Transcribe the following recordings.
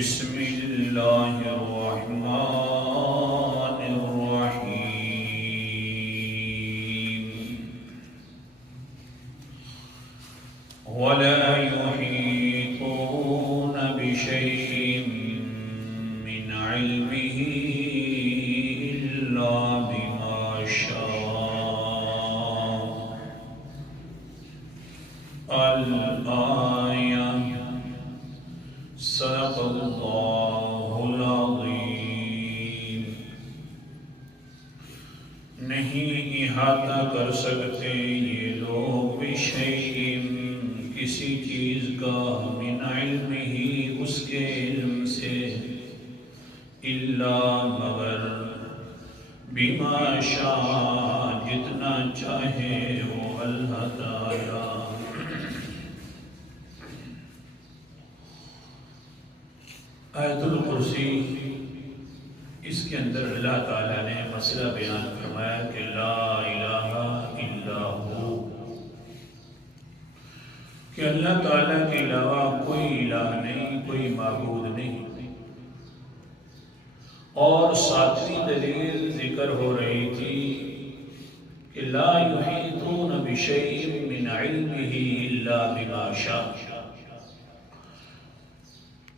بسم اللہ الرحمن الرحیم ولا يحيطون بشيء من علمه إلا بما شاء الآية صدق اللہ العظیم۔ نہیں احاطہ کر سکتے یہ لوگ بشیء کسی چیز کا من علم ہی اس کے علم سے الا مگر بما شاء جتنا چاہے وہ اللہ تعالی۔ آیت الکرسی اس کے اندر اللہ تعالیٰ نے مسئلہ بیان فرمایا کہ لا الہ الا ہو، کہ اللہ تعالیٰ کے علاوہ کوئی الہ نہیں، کوئی معبود نہیں۔ اور ساتویں دلیل ذکر ہو رہی تھی کہ لا یحیطون بشیء من علمہ الا بما شاء،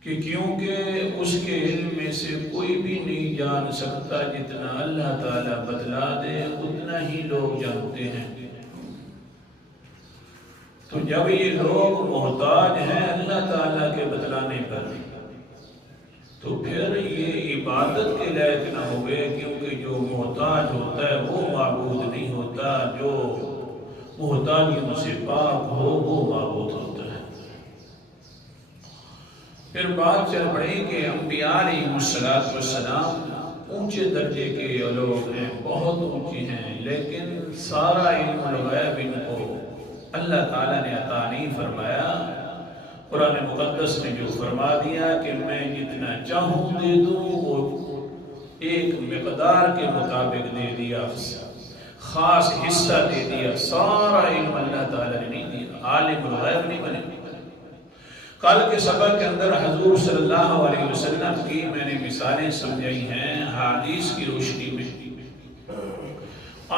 کہ کیونکہ اس کے علم میں سے کوئی بھی نہیں جان سکتا، جتنا اللہ تعالیٰ بتلا دے اتنا ہی لوگ جانتے ہیں۔ تو جب یہ لوگ محتاج ہیں اللہ تعالیٰ کے بتلانے پر، تو پھر یہ عبادت کے لائق نہ ہوئے، کیونکہ جو محتاج ہوتا ہے وہ معبود نہیں ہوتا، جو محتاجیوں سے پاک ہو وہ معبود ہوتا ہے۔ پھر بات چل پڑی کہ انبیاء علیہ السلام اونچے درجے کے لوگ ہیں، بہت اونچے ہیں، لیکن سارا علم الغیب ان کو اللہ تعالیٰ نے عطا نہیں فرمایا۔ قرآن مقدس نے جو فرما دیا کہ میں جتنا چاہوں دے دوں، وہ ایک مقدار کے مطابق دے دیا، خاص حصہ دے دیا، سارا علم اللہ تعالیٰ نے نہیں دیا، عالم الغیب نہیں بنے۔ کل کے سبق کے اندر حضور صلی اللہ علیہ وسلم کی میں نے مثالیں سمجھائی ہیں حدیث کی روشنی میں۔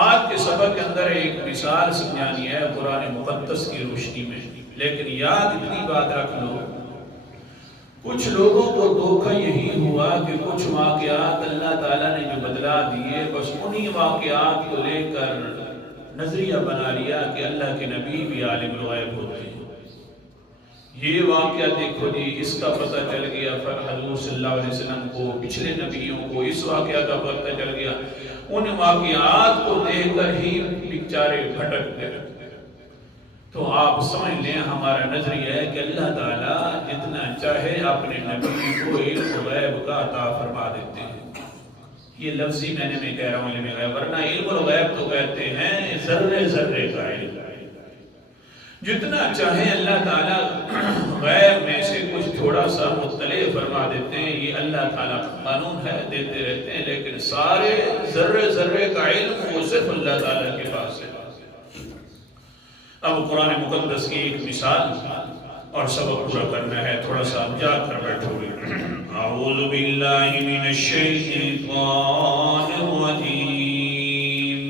آج کے سبق کے اندر ایک مثال سمجھانی ہے قرآن مقدس کی روشنی میں، لیکن یاد اتنی بات رکھ لو، کچھ لوگوں کو دھوکہ یہی ہوا کہ کچھ واقعات اللہ تعالیٰ نے جو بدلا دیے، بس انہی واقعات کو لے کر نظریہ بنا لیا کہ اللہ کے نبی بھی عالم الغیب ہوتے ہیں۔ یہ واقعہ دیکھو جی، اس کا پتہ چل گیا، پھر حضور صلی اللہ علیہ وسلم کو، پچھلے نبیوں کو اس واقعہ کا پتہ چل گیا، ان واقعات کو دیکھ کر ہی بیچارے بھٹک گئے۔ تو آپ سمجھ لیں ہمارا نظریہ ہے کہ اللہ تعالیٰ جتنا چاہے اپنے نبی کو علم الغیب کا عطا فرما دیتے ہیں۔ یہ لفظی میں کہہ رہا ہوں علم الغیب، ورنہ علم الغیب تو کہتے ہیں ذرے ذرے کا علم۔ جتنا چاہیں اللہ تعالیٰ غیب میں سے کچھ تھوڑا سا مطلع فرما دیتے ہیں، یہ اللہ تعالیٰ کا قانون ہے، دیتے رہتے ہیں، لیکن سارے ذرے ذرے کا علم وہ صرف اللہ تعالیٰ کے پاس ہے۔ اب قرآن مقدس کی ایک مثال اور سبق پورا کرنا ہے، تھوڑا سا جا کر بیٹھو گے۔ اعوذ باللہ من الشیطان الرجیم،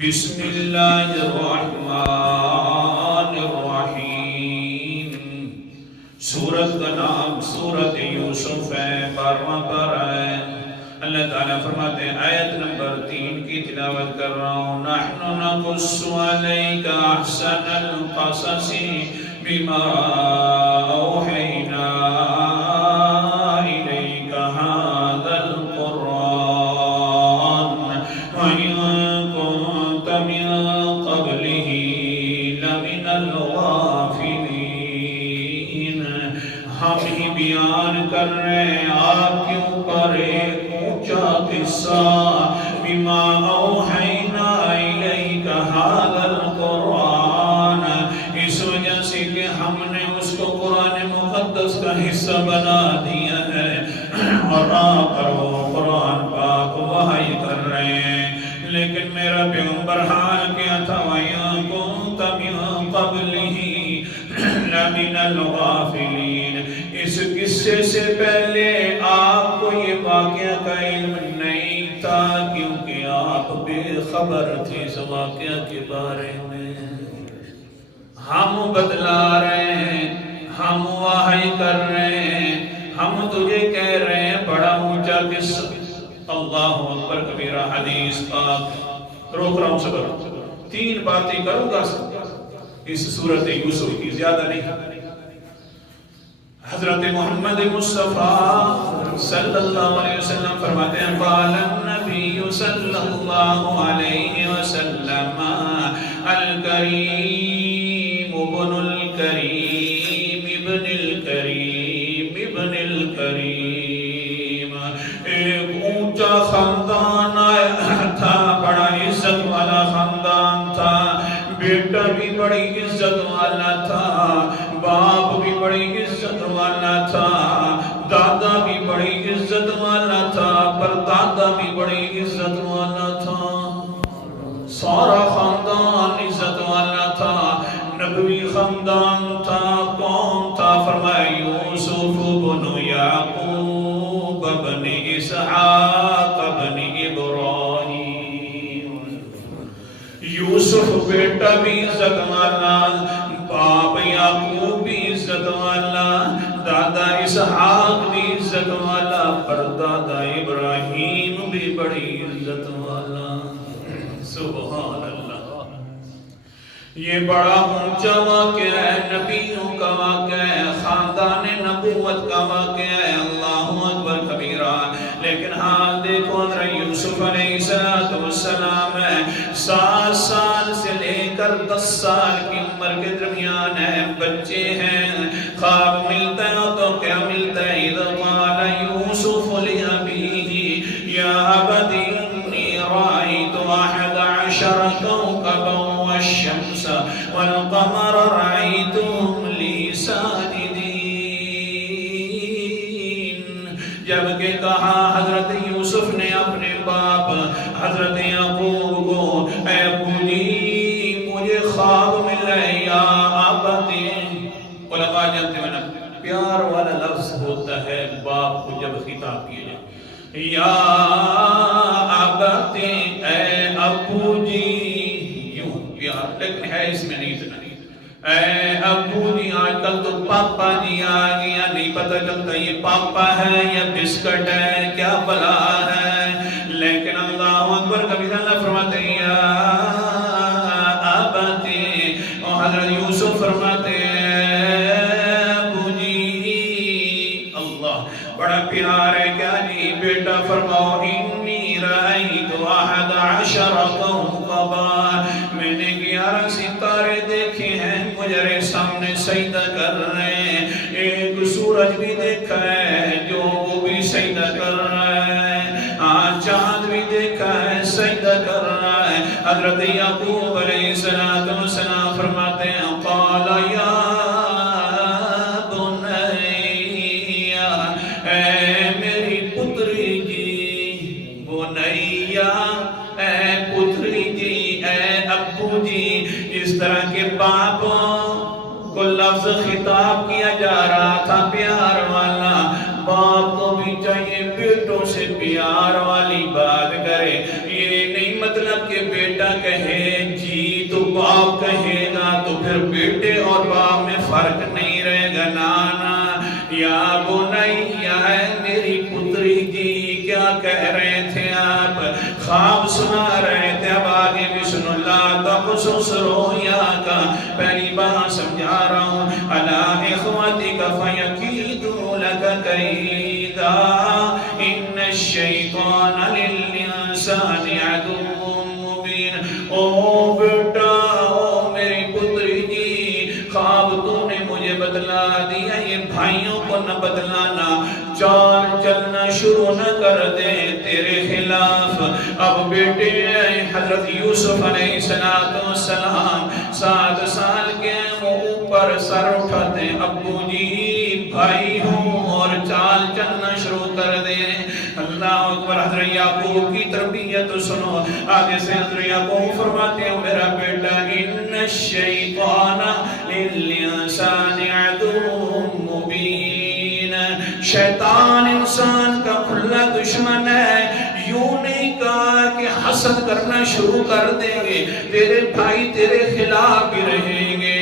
بسم اللہ الرحمن الرحیم۔ سورت کا نام سورت یوسف ہے، 12واں پارہ ہے۔ اللہ تعالیٰ فرماتے ہیں، آیت نمبر 3 کی تلاوت کر رہا ہوں۔ نحن نقص علیک احسن القصص بما اوحینا الیک هذا القرآن وإن كنت من قبله لمن الغافلین۔ ہم ہی بیان کر رہے ہیں آپ کے اوپر ایک اونچا قصہ، بما اوحینا الیک هذا القرآن، اس وجہ سے کہ ہم نے اس کو قرآن مقدس کا حصہ بنا دیا ہے، اور آپ پر وہ قرآن پاک وحی کر رہے ہیں۔ لیکن میرا پیغمبر حال کیا تھا، وَإِن كُنتَ مِن قَبْلِهِ لَمِنَ الْغَافِلِينَ۔ اس قصے سے پہلے آپ کو یہ واقعہ کا علم نہیں تھا، کیونکہ آپ بے خبر تھے اس واقعہ کے بارے میں۔ ہم بتلا رہے ہیں، ہم وحی کر رہے ہیں، ہم تجھے کہہ رہے ہیں بڑا اونچا قصہ۔ اللہ اکبر کبیرہ۔ حدیث پاک روک رہا ہوں سبر، 3 باتیں کروں گا اس سورت یوسف کی، زیادہ نہیں۔ حضرت محمد مصطفیٰ صلی اللہ علیہ وسلم فرماتے ہیں قال النبی صلی اللہ علیہ وسلم الکریم ابن الکریم ابن الکریم ابن الکریم۔ ایک اونچا خاندان تھا، بڑا عزت والا خاندان تھا، بیٹا بھی بڑی عزت والا تھا، باپ بھی بڑی عزت والا تھا، دادا بھی بڑی عزت والا تھا، پردادا بھی بڑی عزت والا تھا، سارا خاندان عزت والا تھا، نبوی خاندان تھا۔ کون تھا؟ فرمایا یوسف بن یعقوب بن اسحاق بن ابراہیم۔ یوسف بیٹا بھی عزت والا، باپ یعقوب بھی عزت والا، دادا اسحاق بھی عزت والا، پردادا ابراہیم بھی بڑی عزت والا۔ سبحان اللہ۔ یہ بڑا اونچا واقعہ ہے، نبیوں کا واقعہ ہے، خاندان نبوت کا واقعہ ہے۔ اللہ اکبر کبیرہ۔ لیکن حال دیکھو حضرت یوسف علیہ السلام ہے، 7 سال سے لے کر 10 سال کی عمر کے درمیان ہے، بچے ہیں۔ خواب ملتا ہے تو کیا ملتا ہے؟ اذ قال یوسف لأبیہ یا ابت انی رأیت 11 کوكبا والشمس والقمر رأیتهم لی ساجدین۔ جبکہ کہا حضرت یوسف نے اپنے باپ حضرت یعقوب کو، اے ابو جی مجھے خواب مل رہے، یا ابتی۔ علماء جانتے ہیں نا، پیار والا لفظ ہوتا ہے باپ کو جب خطاب کیا جائے، یا ابتی، اے ابو جی، یوں پیار، لیکن ہے اس میں نہیں اتنا۔ اے ابو جی، آج کل تو پاپا جی آ گیا، نہیں پتہ چلتا یہ پاپا ہے یا بسکٹ ہے، کیا بلا ہے۔ لیکن اللہ اکبر کبھی اللہ فرماتے ہیں یا ابتی، اور حضرت یوسف فرماتے ہیں ابو جی۔ اللہ بڑا پیار ہے، کیا جی بیٹا؟ فرماؤ انی رأیت 11 کوكبا، میں نے 11 ستارے دیکھے ہیں، مجھے سامنے سجدہ کر رہے ہیں۔ ایک سورج بھی دیکھا ہے جو وہ بھی سجدہ کر رہا ہے، چاند بھی دیکھا ہے سجدہ کر رہا ہے۔ حضرت یعقوب علیہ السلام فرماتے ہیں قال یا بنی، اے میری پتری جی، بنیا، اے پتری جی، اے ابو جی۔ اس طرح کے باپ کو لفظ خطاب کیا جا رہا تھا پیار والا۔ باپ کو بھی چاہیے بیٹوں سے پیار والی بات کرے، یہ نہیں مطلب کہ بیٹا کہے جی تو باپ کہے گا تو پھر بیٹے اور باپ میں فرق نہیں رہے گا، نانا۔ یا بنیا، اے میری پتری جی، کیا کہہ رہے تھے آپ؟ خواب سنا رہے تھے، اب آگے بھی سن اللہ تقصص رؤیاک، پہلی بات سمجھا رہا ہوں، علی اخوتک فیکیدوا لک کیدا، ان الشیطان للانسان عدو مبین۔ او بیٹا، او میری پتری جی، خواب تو نے مجھے بتلا دیا، یہ بھائیوں کو نہ بتلانا، چال چلنا شروع نہ کر دے تیرے خلاف۔ اب بیٹے حضرت یوسف علیہ السلام 7 سال کے وہ اوپر سر اٹھاتے، ابو جی بھائی ہوں، اور چال چلنا شروع کر دے۔ اللہ اکبر۔ حضرت یعقوب کی تربیت سنو، آگے سے حضرت یعقوب فرماتے ہیں میرا بیٹا ان الشیطان للانسان عدو مبین، کرنا شروع کر دیں گے، تیرے بھائی تیرے خلاف بھی رہیں گے۔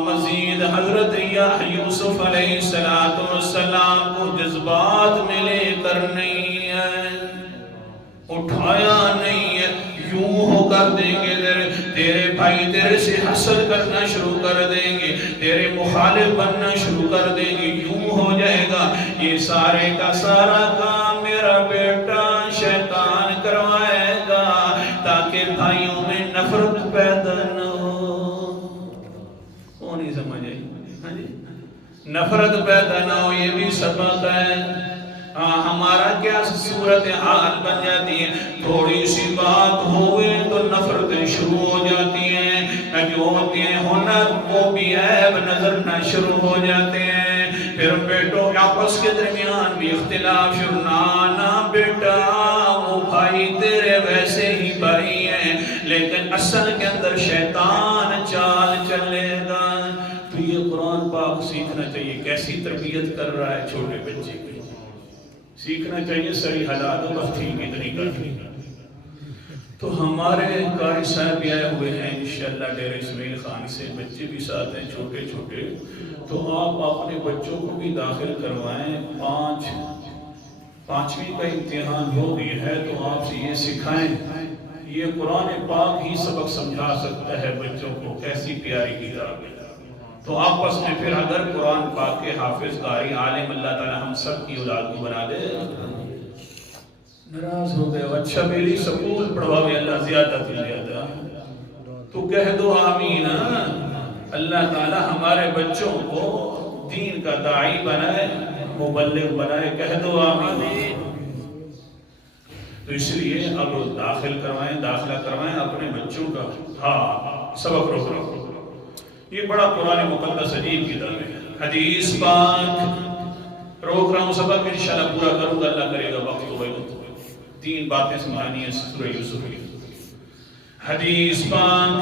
مزید حضرت یوسف علیہ السلام کو جذبات میں لے کر نہیں ہے، اٹھایا نہیں ہے، یوں ہو کر دیں گے تیرے بھائی تیرے سے حسد کرنا شروع کر دیں گے، تیرے مخالف بننا شروع کر دیں گے، یوں ہو جائے گا۔ یہ سارے کا سارا کام میرا بیٹا شیطان کروائے گا تاکہ بھائیوں میں نفرت پیدا نہ ہو۔ کون نہیں سمجھ آئی؟ نفرت پیدا نہ ہو، یہ بھی سبق ہے۔ ہمارا کیا صورتحال بن جاتی ہے، تھوڑی سی بات ہوئے تو نفرتیں شروع ہو جاتی ہیں، جو ہوتے ہیں ہنر وہ بھی عیب نظرنا شروع ہو جاتے ہیں، پھر بیٹوں آپس کے درمیان بھی اختلاف شروع۔ نانا بیٹا وہ بھائی تیرے ویسے ہی بھائی ہیں لیکن اصل کے اندر شیطان چال چلے گا۔ تو یہ قرآن پاک سیکھنا چاہیے، کیسی تربیت کر رہا ہے چھوٹے بچے کی، سیکھنا چاہیے۔ سری حالات وقت ہی کتنی کرتی۔ تو ہمارے قاری صاحب بھی آئے ہوئے ہیں انشاءاللہ ڈیرہ اسماعیل خان سے، بچے بھی ساتھ ہیں چھوٹے چھوٹے، تو آپ اپنے بچوں کو بھی داخل کروائیں۔ پانچویں کا امتحان ہو گیا ہے تو آپ سے یہ سکھائیں، یہ قرآن پاک ہی سبق سمجھا سکتا ہے بچوں کو، کیسی پیاری کتاب ہے۔ تو آپس میں پھر اگر قرآن پاک کے حافظ قاری عالم اللہ تعالی ہم سب کی اولاد کو بنا دے، ناراض ہو گئے اچھا میری سکول پڑھواوے اللہ زیادہ تو زیادہ، تو کہہ دو آمین۔ اللہ تعالی ہمارے بچوں کو دین کا داعی بنائے، مبلغ بنائے، کہہ دو آمین۔ تو اس لیے اب داخل کروائیں، داخلہ کروائیں اپنے بچوں کا۔ ہاں سبق روک رہا ہوں، یہ بڑا قرآن مقدس عجیب کتاب ہے، حدیث پاک روک رہا ہوں، سبق انشاءاللہ پورا کروں گا، اللہ کرے گا وقت ہوئے گا۔ 3 باتیں سمجھانی ہیں سورہ یوسف کی۔ حدیث پاک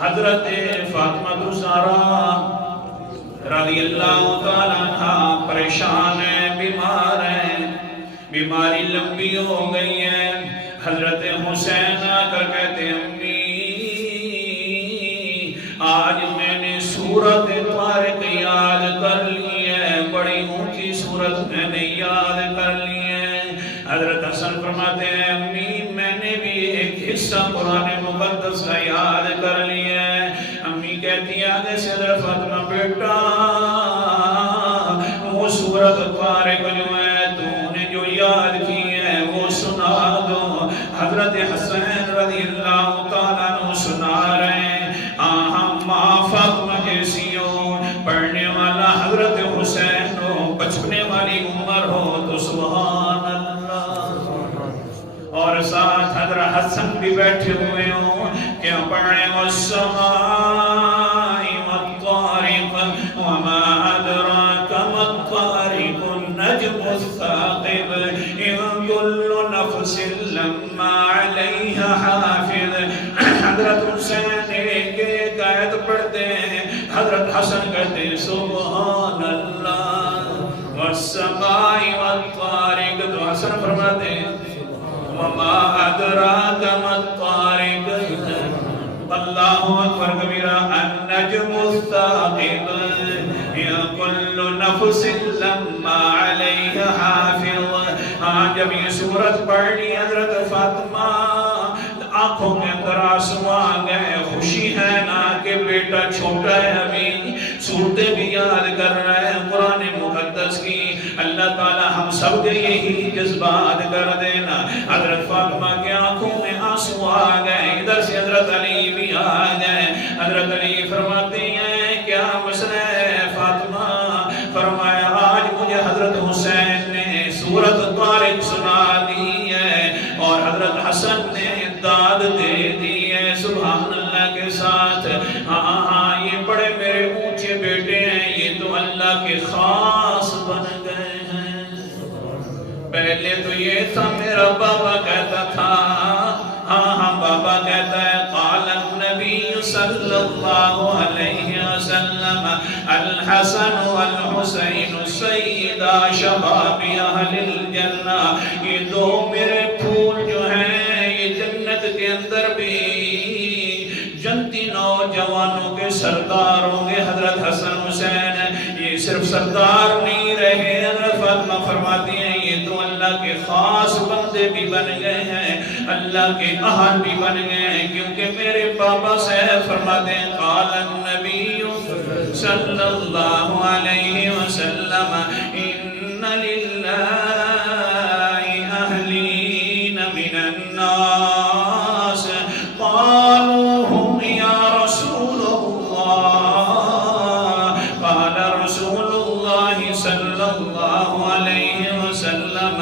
حضرت فاطمہ الزہرا رضی اللہ تعالیٰ عنہ پریشان ہیں، بیمار ہیں، بیماری لمبی ہو گئی ہے۔ حضرت حسین آ کر کہتے امی آج میں نے سورت طارق یاد کر لی ہے، بڑی اونچی سورت میں نے یاد کر لی ہے۔ حضرت حسن فرماتے ہیں امی میں نے بھی ایک حصہ قرآن مقدس کا یاد کر لی ہے۔ امی کہتی ہیں آگے سے حضرت فاطمہ بیٹا وہ سورت طارق جو ہے تو نے جو یاد کی ہے وہ سنا دو۔ حضرت حسین رضی اللہ تعالیٰ عنہ سنا رہے ہیں، فاطمہ جیسیوں پڑھنے والا حضرت حسین ہو، بچپنے والی عمر ہو تو سبحان اللہ، اور ساتھ حضرت حسن بھی بیٹھے ہوئے ہوں، کیا پڑھنے والسماء والطارق وما أدراك ما الطارق النجم الثاقب إن كل نفس لما عليها حافظ۔ حضرت حسین ایک آیت پڑھتے ہیں، حضرت حسن کہتے ہیں سبحان اللہ والسماء والطارق، تو حسن فرماتے ہیں وما أدراك ما الطارق اللہ اکبر کبیرہ النجم الثاقب كل نفس لما علیہ حافظ۔ جب یہ سورت پڑھ لی حضرت فاطمہ آنکھوں میں اندر آنسو آ گئے، خوشی ہے نا کہ بیٹا چھوٹا ہے ابھی صورتیں بھی یاد کر رہے ہیں قرآن مقدس کی۔ اللہ تعالی ہم سب کے یہی جذبات کر دینا۔ حضرت فاطمہ کے آنکھوں میں آنسو آ گئے، ادھر سے حضرت علی بھی آ گئے۔ حضرت علی فرماتے ہیں کیا مسئلہ ہے فاطمہ؟ فرمایا آج مجھے حضرت حسین نے سورت طارق سنا دی ہے اور حضرت حسن نے داد دے دی ہے، سبحان اللہ کے ساتھ۔ ہاں یہ بڑے میرے اونچے بیٹے ہیں، یہ تو اللہ کے خاص بن گئے ہیں۔ پہلے تو یہ تھا میرا بابا کہتا تھا، ہاں بابا کہتا ہے قال النبی صلی اللہ علیہ وسلم الحسن والحسین سیدا شباب اہل الجنہ، یہ دو میرے پھول جو ہیں یہ جنت ہوں گے حضرت حسن حسین یہ صرف سردار نہیں رہے، حضرت فاطمہ فرماتی ہیں یہ تو اللہ کے خاص بندے بھی بن گئے ہیں، اللہ کے اہل بھی بن گئے ہیں، کیونکہ میرے پاپا سے فرماتے ہیں قال النبی صلی اللہ علیہ وسلم ان للہ اہلین من الناس قالوا هم یا رسول اللہ قال رسول اللہ صلی اللہ علیہ وسلم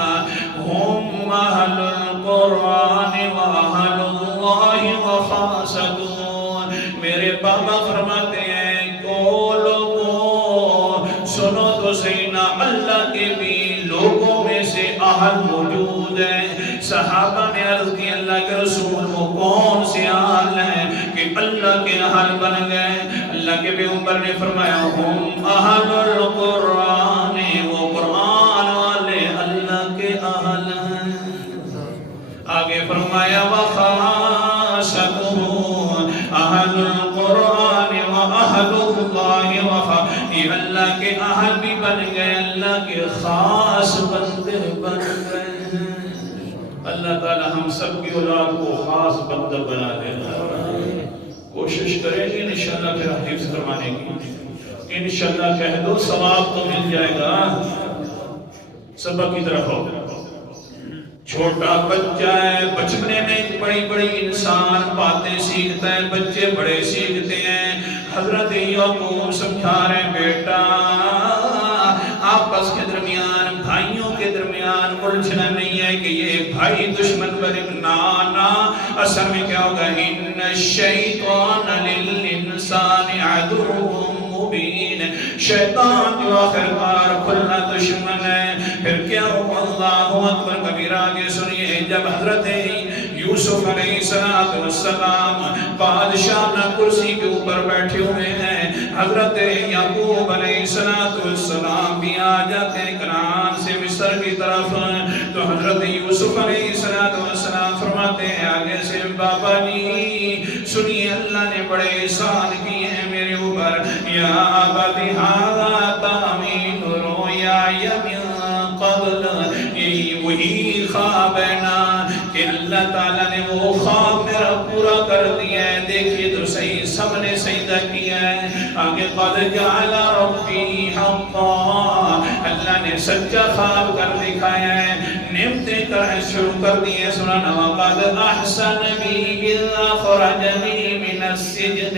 هم اہل القرآن و اہل اللہ و خاصتون۔ میرے بابا فرماتے ہیں سنو تو سینا اللہ کے بھی لوگوں میں سے اہل موجود ہیں۔ صحابہ نے عرض کی اللہ کے رسول وہ کون سے اہل ہیں کہ اللہ کے اہل بن گئے؟ اللہ کے پیغمبر نے فرمایا ہم اہل القرآن، وہ قرآن والے اللہ کے اہل ہیں۔ آگے فرمایا وخاصتہ اہل القرآن و اہل اللہ و یہ اللہ کے اہل بھی بن گئے، اللہ کے خاص بندے بن گئے ہیں۔ اللہ تعالی ہم سب کی اولاد کو خاص بندہ بنا دینا۔ کوشش کریں گے انشاءاللہ پھر حفظ کروانے کی، انشاءاللہ کہہ دو ثواب تو مل جائے گا۔ سبق کی طرف ہو، چھوٹا بچہ ہے بچپنے میں بڑی بڑی انسان باتیں سیکھتا ہے، بچے بڑے سیکھتے ہیں۔ حضرت یعقوب سمجھا رہے بیٹا آپس کے درمیان بھائیوں کے درمیان الجھنا نہیں ہے کہ یہ بھائی دشمن بنے، نانا اصل میں کیا ہوگا ان الشیطان للانسان عدو مبین، شیطان جو آخرکار کھلا دشمن ہے۔ پھر کیا ہو اللہ اکبر کبیرہ کے سنیے، جب حضرت یوسف علیہ السلام بادشاہ کرسی کے اوپر بیٹھے ہوئے ہیں، حضرت یعقوب علیہ السلام بھی آ جاتے ہیں کنعان سے مصر کی طرف، تو حضرت یوسف علیہ السلام فرماتے ہیں آگے سے بابا جی سنیے اللہ نے بڑے احسان کیے ہیں میرے اوپر، یا ابت ھذا تعمیل رؤیایا من قبل، یہی وہی خواب ہے نا کہ اللہ تعالیٰ نے وہ خواب میرا پورا کر دیا ہے۔ دیکھیے تو صحیح سب نے سجدہ کیا ہے، آگے قد جعل ربی حقا، اللہ نے سچا خواب کر دکھایا ہے، نعمتیں کریں شروع کر دیے سنانا، وقد احسن بی اذ اخرجنی من السجن،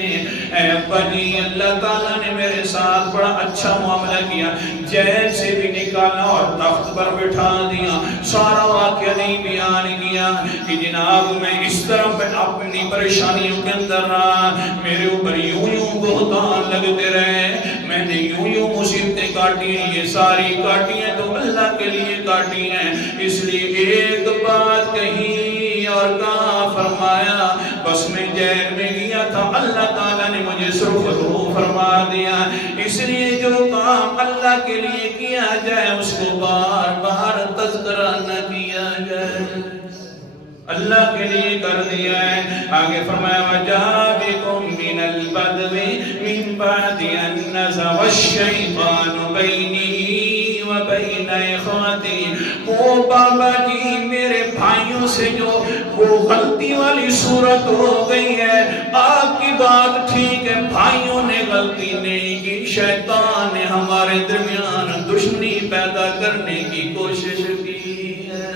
اے بنی اللہ تعالیٰ نے میرے ساتھ بڑا اچھا معاملہ کیا، جیل سے بھی نکالا اور تخت پر بٹھا دیا، سارا واقعہ نہیں بیان کیا کہ جناب میں اس طرح اپنی پریشانیوں کے اندر رہا، میرے اوپر یوں بہتان لگتے رہے، میں نے یوں مصیبتیں کاٹی، یہ ساری کاٹی ہیں تو اللہ کے لیے کاٹی ہیں، اس لیے ایک بات کہی اور کہا فرمایا بس میں جیل میں گیا تھا اللہ تعالیٰ نے مجھے سرخرو فرما دیا، اس لیے جو کام اللہ کے لیے کیا جائے اس کو بار بار تذکرہ نہ کیا جائے، اللہ کے لیے کر دیا ہے۔ آگے فرمایا وَجَابِكُم مِّنَ الْبَدْوِ مِن بَعْدِ أَن نَّزَغَ الشَّيْطَانُ بَيْنِي وَبَيْنَ إِخْوَتِي، وہ بابا جی میرے بھائیوں سے جو وہ غلطی والی صورت ہو گئی ہے، آپ کی بات ٹھیک ہے بھائیوں نے غلطی نہیں کی، شیطان نے ہمارے درمیان دشمنی پیدا کرنے کی کوشش کی ہے۔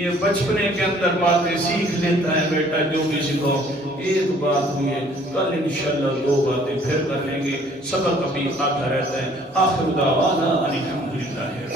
یہ بچپنے کے اندر باتیں سیکھ لیتا ہے بیٹا، جو بھی سکھاؤ، ایک بات ہوئی ہے کل انشاءاللہ دو باتیں پھر کر لیں گے، سبق ابھی آتا رہتا ہے۔ آخر دعوانا ان الحمدللہ۔